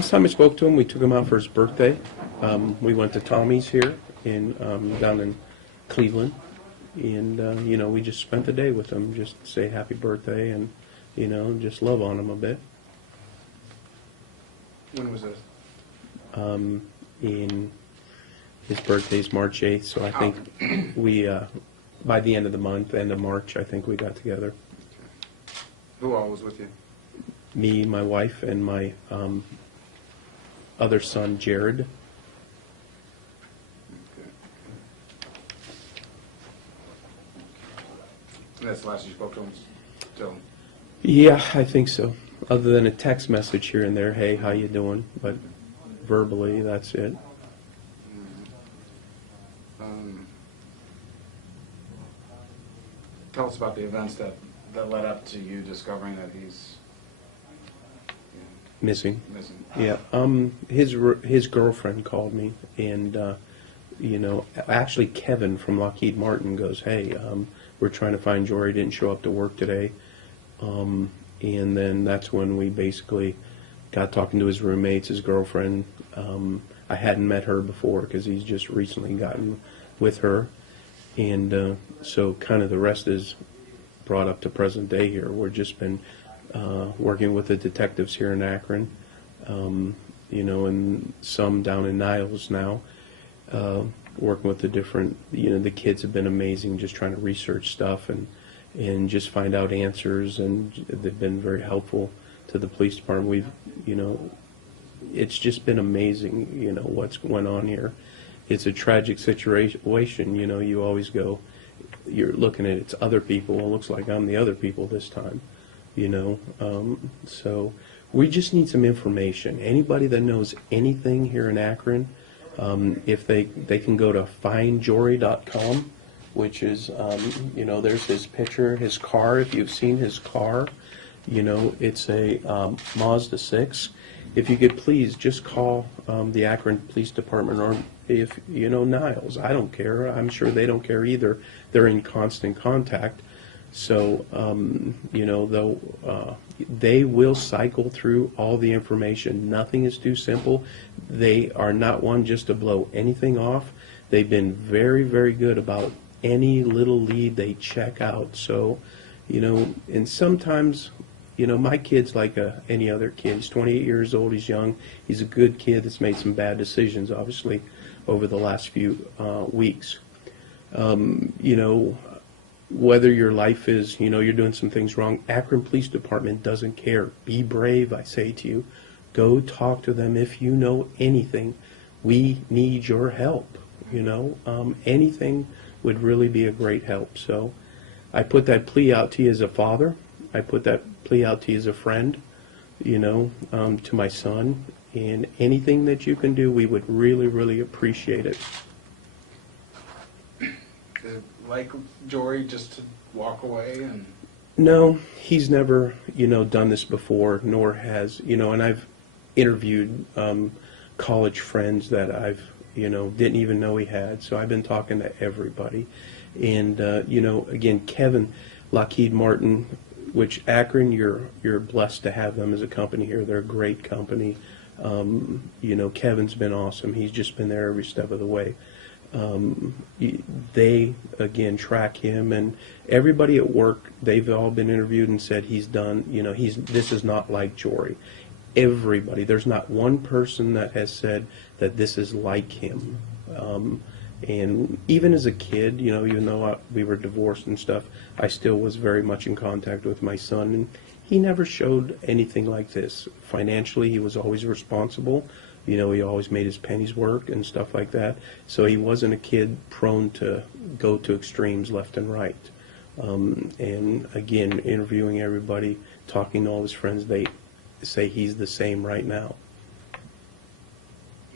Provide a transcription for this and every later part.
Last time I spoke to him, we took him out for his birthday. We went to Tommy's here in down in Cleveland, and we just spent the day with him, just to say happy birthday and just love on him a bit. When was this? In his birthday's March 8th, so I think we by the end of the month, end of March, I think we got together. Who all was with you? Me, my wife, and my other son, Jared. Okay. And that's the last you spoke to him? Still? Yeah, I think so. Other than a text message here and there, hey, how you doing? But verbally, that's it. Tell us about the events that led up to you discovering that he's Missing. missing. Yeah. His girlfriend called me, and actually Kevin from Lockheed Martin goes, hey, we're trying to find Jorry. Didn't show up to work today. And then that's when we basically got talking to his roommates, his girlfriend. I hadn't met her before because he's just recently gotten with her. And so kind of the rest is brought up to present day here. We've just been working with the detectives here in Akron, and some down in Niles now, working with the different, the kids have been amazing, just trying to research stuff and just find out answers, and they've been very helpful to the police department. It's just been amazing, what's going on here. It's a tragic situation, you always go, you're looking at it's other people, well, it looks like I'm the other people this time, so we just need some information. Anybody that knows anything here in Akron, if they can go to findjory.com, which is, there's his picture, his car, if you've seen his car, it's a Mazda 6. If you could please just call the Akron Police Department, or if Niles, I don't care. I'm sure they don't care either. They're in constant contact. So, they will cycle through all the information. Nothing is too simple. They are not one just to blow anything off. They've been very, very good about any little lead they check out. So, and sometimes, my kid's like any other kid. He's 28 years old. He's young. He's a good kid that's made some bad decisions, obviously, over the last few weeks. Whether your life is, you're doing some things wrong, Akron Police Department doesn't care. Be brave, I say to you. Go talk to them if you know anything. We need your help, Anything would really be a great help. So I put that plea out to you as a father. I put that plea out to you as a friend, to my son. And anything that you can do, we would really, really appreciate it. Is it like Jorry just to walk away and? No, he's never, done this before, nor has, and I've interviewed college friends that I've, didn't even know he had. So I've been talking to everybody. And, again, Kevin, Lockheed Martin, which Akron, you're blessed to have them as a company here. They're a great company. Kevin's been awesome. He's just been there every step of the way. They, again, track him, and everybody at work, they've all been interviewed and said he's done, this is not like Jorry. Everybody, there's not one person that has said that this is like him. And even as a kid, even though we were divorced and stuff, I still was very much in contact with my son, and he never showed anything like this. Financially, he was always responsible. He always made his pennies work and stuff like that. So he wasn't a kid prone to go to extremes left and right. And again, interviewing everybody, talking to all his friends, they say he's the same right now.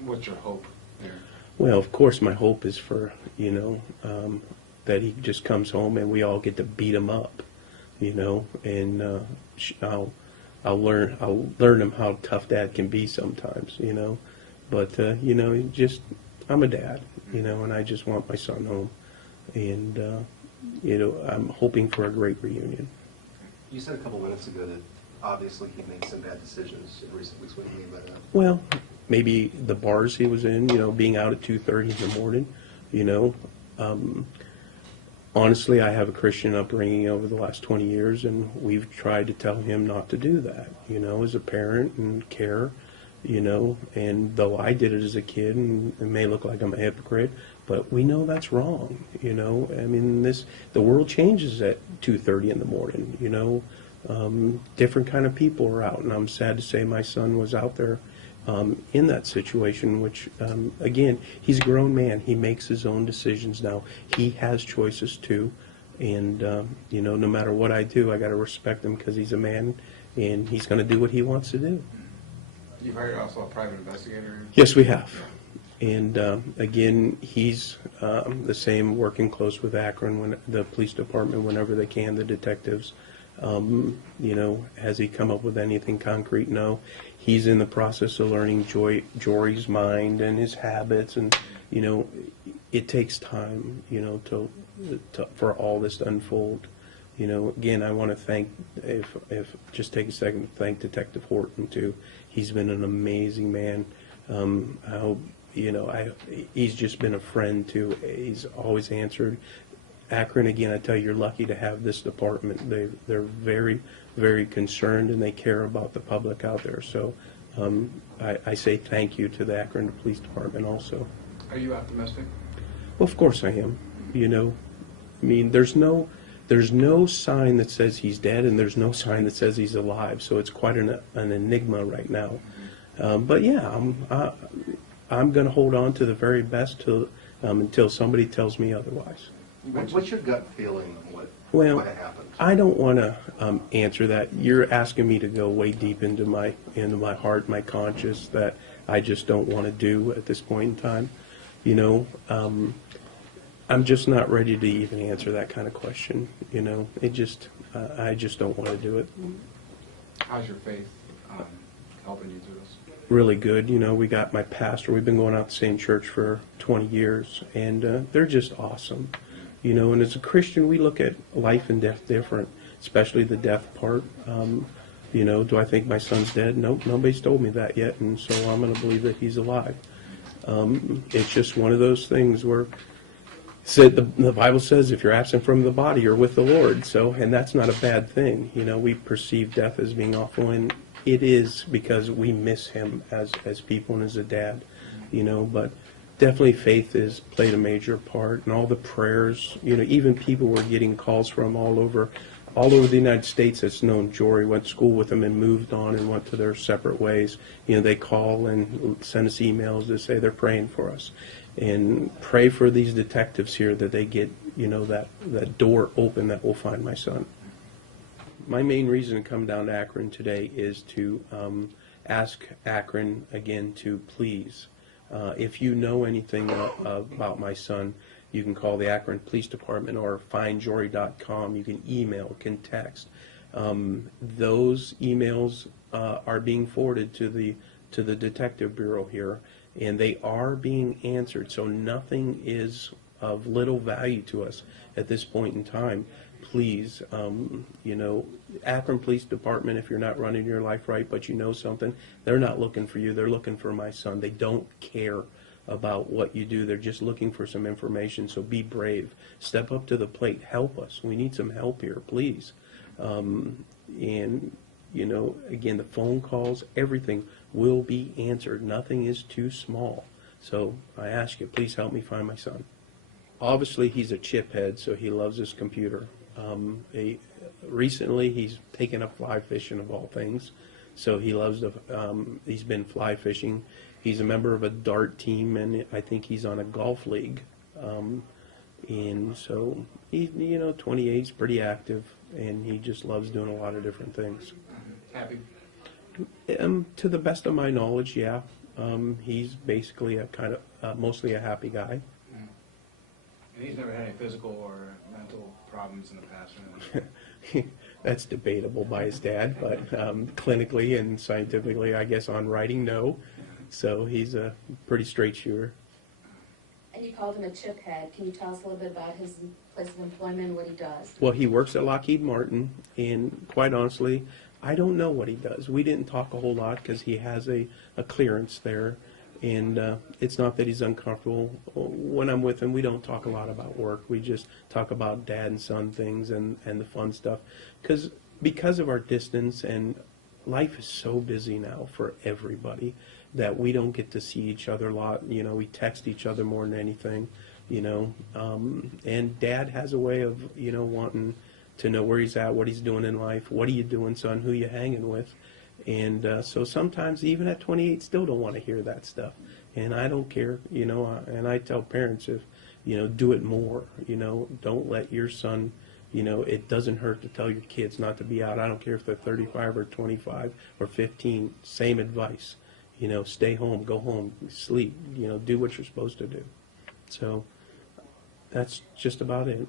What's your hope there? Well, of course, my hope is for, that he just comes home and we all get to beat him up, and I'll learn him how tough Dad can be sometimes, But, I'm a dad, and I just want my son home. And, I'm hoping for a great reunion. You said a couple minutes ago that obviously he made some bad decisions in recent weeks. What do you mean by that? Well, maybe the bars he was in, being out at 2:30 in the morning, you know. Honestly, I have a Christian upbringing over the last 20 years, and we've tried to tell him not to do that, as a parent and care, and though I did it as a kid, and it may look like I'm a hypocrite, but we know that's wrong, I mean, the world changes at 2:30 in the morning, different kind of people are out, and I'm sad to say my son was out there in that situation, which, again, he's a grown man. He makes his own decisions now. He has choices too. And, no matter what I do, I got to respect him because he's a man and he's going to do what he wants to do. You've hired also a private investigator? Yes, we have. And, again, he's the same, working close with Akron, when the police department, whenever they can, the detectives. Has he come up with anything concrete? No. He's in the process of learning Jorry's mind and his habits, and it takes time, for all this to unfold. Again, I want to thank, if just take a second to thank Detective Horton too. He's been an amazing man. I hope he's just been a friend too. He's always answered. Akron, again, I tell you, you're lucky to have this department. They're very, very concerned, and they care about the public out there. So I say thank you to the Akron Police Department also. Are you optimistic? Well, of course I am. I mean, there's no sign that says he's dead, and there's no sign that says he's alive. So it's quite an enigma right now. But yeah, I'm going to hold on to the very best until somebody tells me otherwise. What's your gut feeling on what happened? I don't want to answer that. You're asking me to go way deep into my heart, my conscience, that I just don't want to do at this point in time. I'm just not ready to even answer that kind of question. I just don't want to do it. How's your faith helping you through this? Really good. We got my pastor. We've been going out the same church for 20 years, and they're just awesome. And as a Christian, we look at life and death different, especially the death part. Do I think my son's dead? Nope, nobody's told me that yet, and so I'm going to believe that he's alive. It's just one of those things where the Bible says if you're absent from the body, you're with the Lord. So, and that's not a bad thing. We perceive death as being awful, and it is because we miss him as people and as a dad. But definitely faith has played a major part, and all the prayers, even people were getting calls from all over the United States that's known Jorry, went to school with him and moved on and went to their separate ways. They call and send us emails to say they're praying for us. And pray for these detectives here that they get, that door open that will find my son. My main reason to come down to Akron today is to ask Akron again to please, if you know anything about my son, you can call the Akron Police Department or findjorry.com. You can email, can text. Those emails are being forwarded to the Detective Bureau here, and they are being answered. So nothing is of little value to us at this point in time. Please, Akron Police Department, if you're not running your life right, but you know something, they're not looking for you. They're looking for my son. They don't care about what you do. They're just looking for some information. So be brave. Step up to the plate. Help us. We need some help here, please. And, again, the phone calls, everything will be answered. Nothing is too small. So I ask you, please help me find my son. Obviously, he's a chip head, so he loves his computer. Recently, he's taken up fly fishing of all things. So he loves he's been fly fishing. He's a member of a dart team, and I think he's on a golf league. And so he's, 28, he's pretty active, and he just loves doing a lot of different things. Happy? To the best of my knowledge, yeah. He's basically mostly a happy guy. And he's never had any physical or mental problems in the past or anything? That's debatable by his dad, but clinically and scientifically, I guess on writing, no. So he's a pretty straight shooter. And you called him a chip head. Can you tell us a little bit about his place of employment and what he does? Well, he works at Lockheed Martin, and quite honestly, I don't know what he does. We didn't talk a whole lot because he has a clearance there. And it's not that he's uncomfortable. When I'm with him, we don't talk a lot about work. We just talk about dad and son things and the fun stuff. Because of our distance, and life is so busy now for everybody that we don't get to see each other a lot. You know, we text each other more than anything, you know. And dad has a way of, you know, wanting to know where he's at, what he's doing in life. What are you doing, son? Who you hanging with? And so sometimes, even at 28, still don't want to hear that stuff. And I don't care, you know, and I tell parents, if, you know, do it more, you know, don't let your son, you know, it doesn't hurt to tell your kids not to be out. I don't care if they're 35 or 25 or 15, same advice, you know, stay home, go home, sleep, you know, do what you're supposed to do. So that's just about it.